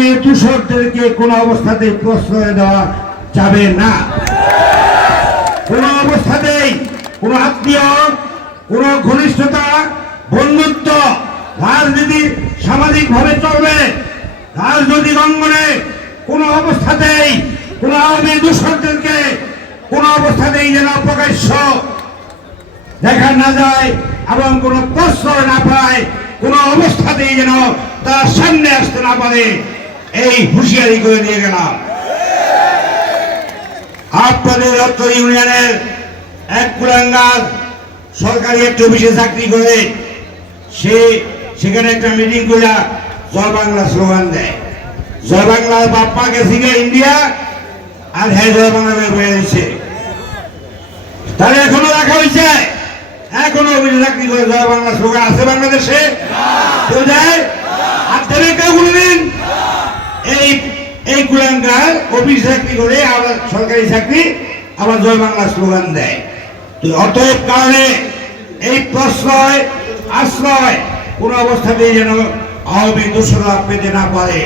আওয়ামী দূষকদেরকে কোনো অবস্থাতেই প্রশ্রয় দেওয়া যাবে না। কোনো অবস্থাতেই কোনো আত্মীয়, কোনো ঘনিষ্ঠতা, বন্ধুত্ব, রাজনীতি সামাজিকভাবে চলবে। রাজনৈতিক অঙ্গনে কোনো অবস্থাতেই কোনো আওয়ামী দূষকদেরকে কোনো অবস্থাতেই যেন প্রকাশ্য দেখা না যায় এবং কোনো প্রশ্রয় না পায়, কোনো অবস্থাতেই যেন তার সামনে আসতে না পারে, এই হুঁশিয়ারি করে দিয়ে গেলাম। আপনাদের অত্র ইউনিয়নের এক কুলাঙ্গার সরকারি একটা অফিসে চাকরি করে, সেখানে একটা মিটিং করে জয় বাংলা স্লোগান দেয়। জয় বাংলার বাপ্পা গেছে গিয়ে ইন্ডিয়া, আর হ্যাঁ জয় বাংলা বের হয়েছে। তাহলে এখনো রাখা হয়েছে, এখনো অফিসে চাকরি করে জয় বাংলা স্লোগান আছে বাংলাদেশে? কেউ যায়? আর দেবে কেউ কোনদিন? এই কুলাঙ্গার অফিস চাকরি করে আবার সরকারি চাকরি, আবার জয় বাংলা স্লোগান দেয়। অতএব কারণে এই প্রশ্রয়, আশ্রয় কোন অবস্থাতেই যেন আওয়ামী দূষণরা পেতে না পারে।